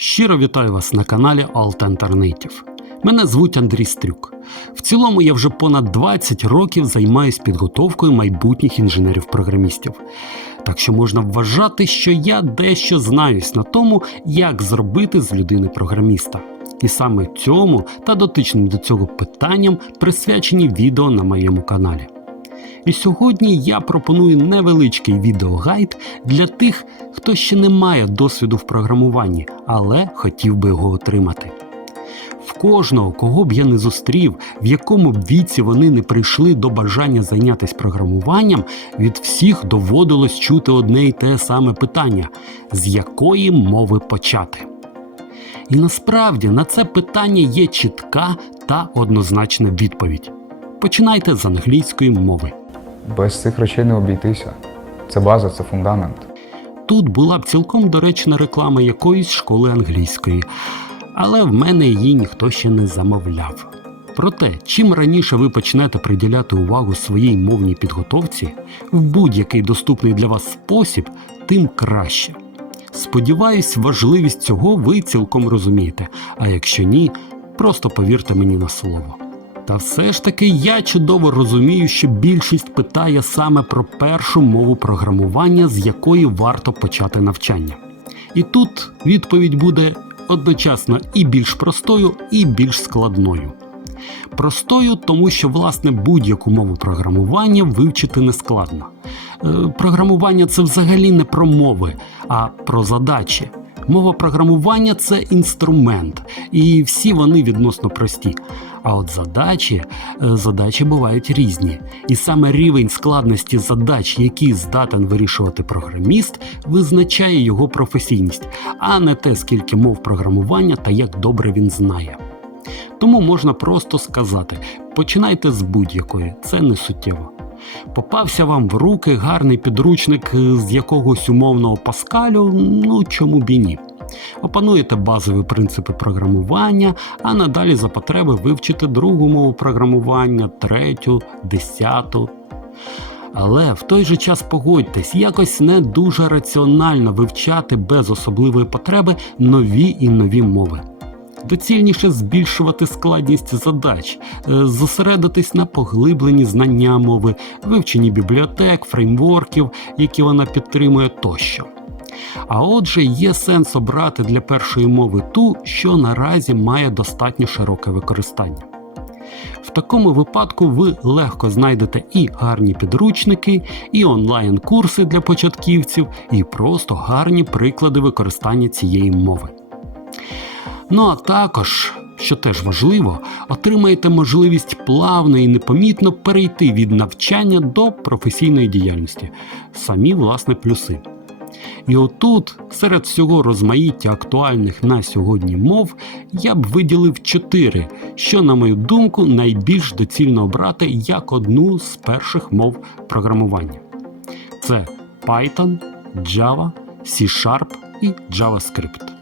Щиро вітаю вас на каналі Alt Alternative. Мене звуть Андрій Стрюк. В цілому я вже понад 20 років займаюсь підготовкою майбутніх інженерів-програмістів. Так що можна вважати, що я дещо знаюсь на тому, як зробити з людини програміста. І саме цьому та дотичним до цього питанням присвячені відео на моєму каналі. І сьогодні я пропоную невеличкий відеогайд для тих, хто ще не має досвіду в програмуванні, але хотів би його отримати. В кожного, кого б я не зустрів, в якому б віці вони не прийшли до бажання зайнятися програмуванням, від всіх доводилось чути одне й те саме питання: з якої мови почати? І насправді на це питання є чітка та однозначна відповідь. Починайте з англійської мови. Без цих речей не обійтися. Це база, це фундамент. Тут була б цілком доречна реклама якоїсь школи англійської, але в мене її ніхто ще не замовляв. Проте, чим раніше ви почнете приділяти увагу своїй мовній підготовці в будь-який доступний для вас спосіб, тим краще. Сподіваюсь, важливість цього ви цілком розумієте, а якщо ні, просто повірте мені на слово. Та все ж таки я чудово розумію, що більшість питає саме про першу мову програмування, з якої варто почати навчання. І тут відповідь буде одночасно і більш простою, і більш складною. Простою, тому що власне будь-яку мову програмування вивчити не складно. Е, Програмування це взагалі не про мови, а про задачі. Мова програмування це інструмент, і всі вони відносно прості. А от задачі, е, задачі бувають різні. І саме рівень складності задач, які здатен вирішувати програміст, визначає його професійність, а не те, скільки мов програмування та як добре він знає. Тому можна просто сказати: починайте з будь-якої, це не суттєво. Попався вам в руки гарний підручник з якогось умовного паскалю, ну чому б і ні. Опануєте базові принципи програмування, а надалі за потреби вивчите другу мову програмування, третю, десяту. Але в той же час погодьтесь, якось не дуже раціонально вивчати без особливої потреби нові і нові мови. Доцільніше збільшувати складність задач, е, зосередитись на поглибленні знання мови, вивченні бібліотек, фреймворків, які вона підтримує тощо. А отже, є сенс обрати для першої мови ту, що наразі має достатньо широке використання. В такому випадку ви легко знайдете і гарні підручники, і онлайн-курси для початківців, і просто гарні приклади використання цієї мови. Ну а також, що теж важливо, отримаєте можливість плавно і непомітно перейти від навчання до професійної діяльності. Самі власне плюси. І отут, серед всього розмаїття актуальних на сьогодні мов, я б виділив чотири, що, на мою думку, найбільш доцільно обрати як одну з перших мов програмування. Це Python, Java, C-Sharp і JavaScript.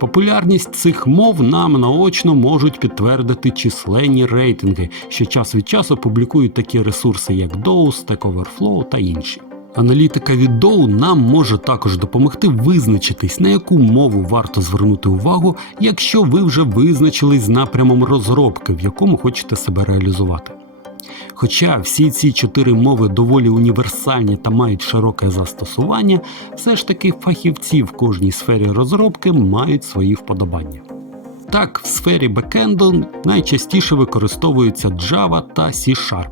Популярність цих мов нам наочно можуть підтвердити численні рейтинги, що час від часу публікують такі ресурси, як Dow, Stack Overflow та інші. Аналітика від Dow нам може також допомогти визначитись, на яку мову варто звернути увагу, якщо ви вже визначились з напрямом розробки, в якому хочете себе реалізувати. Хоча всі ці чотири мови доволі універсальні та мають широке застосування, все ж таки фахівці в кожній сфері розробки мають свої вподобання. Так, в сфері бекенду найчастіше використовуються Java та C-Sharp.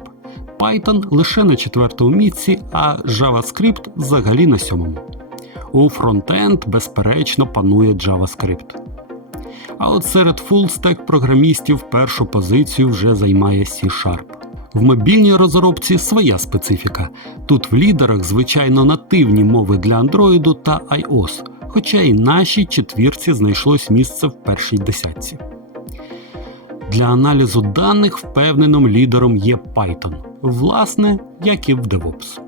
Python лише на четвертому місці, а JavaScript взагалі на сьомому. У фронтенд, безперечно, панує JavaScript. А от серед фулстек програмістів першу позицію вже займає C-Sharp. В мобільній розробці своя специфіка. Тут в лідерах, звичайно, нативні мови для Android та iOS, хоча і нашій четвірці знайшлось місце в першій десятці. Для аналізу даних впевненим лідером є Python, власне, як і в DevOps.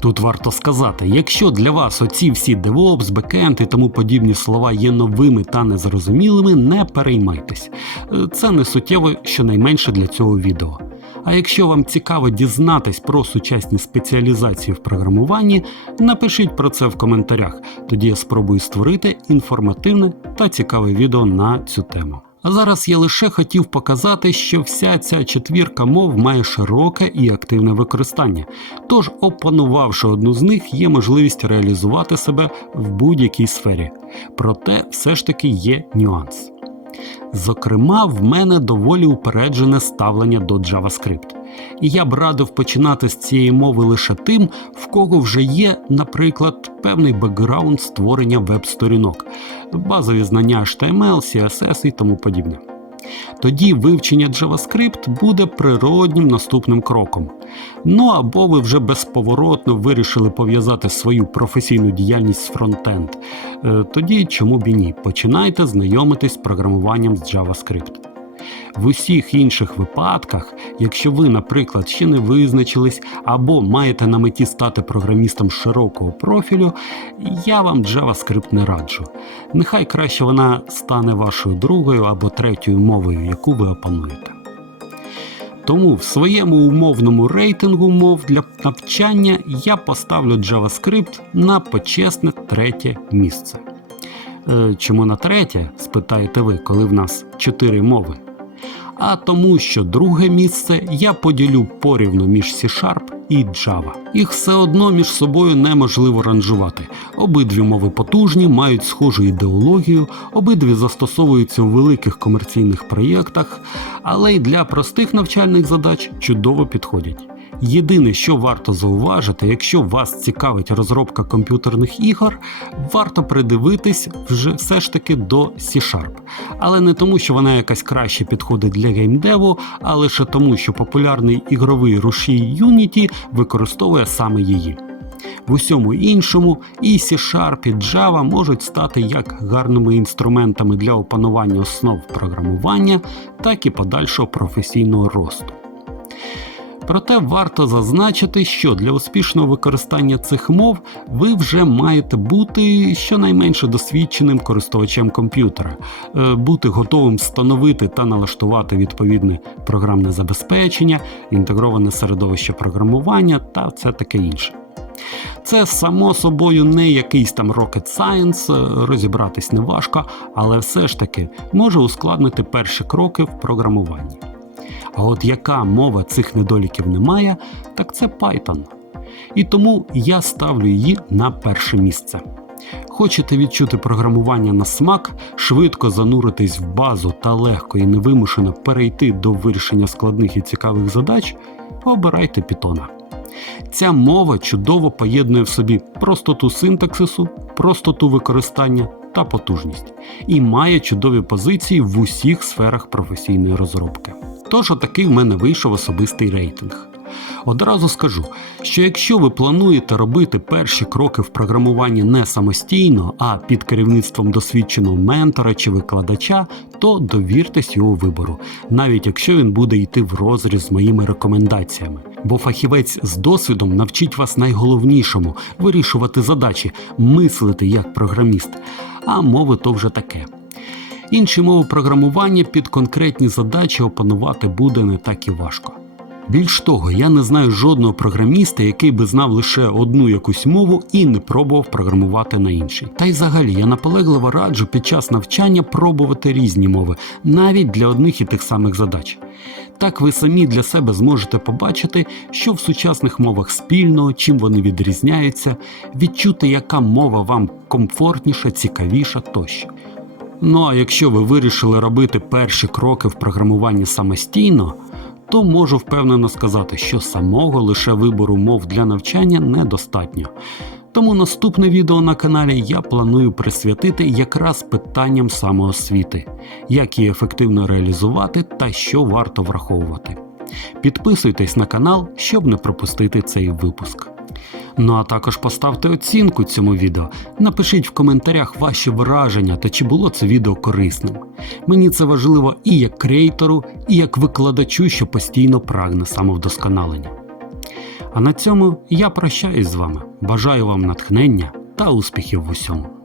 Тут варто сказати, якщо для вас оці всі DevOps, Backend і тому подібні слова є новими та незрозумілими, не переймайтесь. Е, Це не суттєво щонайменше для цього відео. А якщо вам цікаво дізнатись про сучасні спеціалізації в програмуванні, напишіть про це в коментарях. Тоді я спробую створити інформативне та цікаве відео на цю тему. А зараз я лише хотів показати, що вся ця четвірка мов має широке і активне використання. Тож, опанувавши одну з них, є можливість реалізувати себе в будь-якій сфері. Проте все ж таки є нюанс. Зокрема, в мене доволі упереджене ставлення до JavaScript. І я б радив починати з цієї мови лише тим, в кого вже є, наприклад, певний бекграунд створення веб-сторінок, базові знання HTML, CSS і тому подібне. Тоді вивчення JavaScript буде природнім наступним кроком. Ну або ви вже безповоротно вирішили пов'язати свою професійну діяльність з фронтенд. Е, Тоді чому б і ні? Починайте знайомитись з програмуванням з JavaScript. В усіх інших випадках, якщо ви, наприклад, ще не визначились або маєте на меті стати програмістом широкого профілю, я вам JavaScript не раджу. Нехай краще вона стане вашою другою або третьою мовою, яку ви опануєте. Тому в своєму умовному рейтингу мов для навчання я поставлю JavaScript на почесне третє місце. Е, Чому на третє, спитаєте ви, коли в нас чотири мови? А тому, що друге місце я поділю порівну між C-Sharp і Java. Їх все одно між собою неможливо ранжувати. Обидві мови потужні, мають схожу ідеологію, обидві застосовуються у великих комерційних проєктах, але й для простих навчальних задач чудово підходять. Єдине, що варто зауважити, якщо вас цікавить розробка комп'ютерних ігор, варто придивитись вже все ж таки до C-Sharp. Але не тому, що вона якась краще підходить для геймдеву, а лише тому, що популярний ігровий рушій Unity використовує саме її. В усьому іншому і C-Sharp, і Java можуть стати як гарними інструментами для опанування основ програмування, так і подальшого професійного росту. Проте варто зазначити, що для успішного використання цих мов ви вже маєте бути щонайменше досвідченим користувачем комп'ютера, е, бути готовим встановити та налаштувати відповідне програмне забезпечення, інтегроване середовище програмування та все таке інше. Це само собою не якийсь там rocket science, е, розібратись не важко, але все ж таки може ускладнити перші кроки в програмуванні. А от яка мова цих недоліків не має, так це Python. І тому я ставлю її на перше місце. Хочете відчути програмування на смак, швидко зануритись в базу та легко і невимушено перейти до вирішення складних і цікавих задач, обирайте Python. Ця мова чудово поєднує в собі простоту синтаксису, простоту використання та потужність і має чудові позиції в усіх сферах професійної розробки. Тож отакий в мене вийшов особистий рейтинг. Одразу скажу, що якщо ви плануєте робити перші кроки в програмуванні не самостійно, а під керівництвом досвідченого ментора чи викладача, то довіртесь його вибору, навіть якщо він буде йти в розріз з моїми рекомендаціями. Бо фахівець з досвідом навчить вас найголовнішому вирішувати задачі, мислити як програміст, а мови то вже таке. Інші мови програмування під конкретні задачі опанувати буде не так і важко. Більш того, я не знаю жодного програміста, який би знав лише одну якусь мову і не пробував програмувати на іншій. Та й взагалі я наполегливо раджу під час навчання пробувати різні мови, навіть для одних і тих самих задач. Так ви самі для себе зможете побачити, що в сучасних мовах спільного, чим вони відрізняються, відчути, яка мова вам комфортніша, цікавіша тощо. Ну а якщо ви вирішили робити перші кроки в програмуванні самостійно, то можу впевнено сказати, що самого лише вибору мов для навчання недостатньо. Тому наступне відео на каналі я планую присвятити якраз питанням самоосвіти, як її ефективно реалізувати та що варто враховувати. Підписуйтесь на канал, щоб не пропустити цей випуск. Ну а також поставте оцінку цьому відео. Напишіть в коментарях ваші враження та чи було це відео корисним. Мені це важливо і як креатору, і як викладачу, що постійно прагне самовдосконалення. А на цьому я прощаюсь з вами. Бажаю вам натхнення та успіхів в усьому.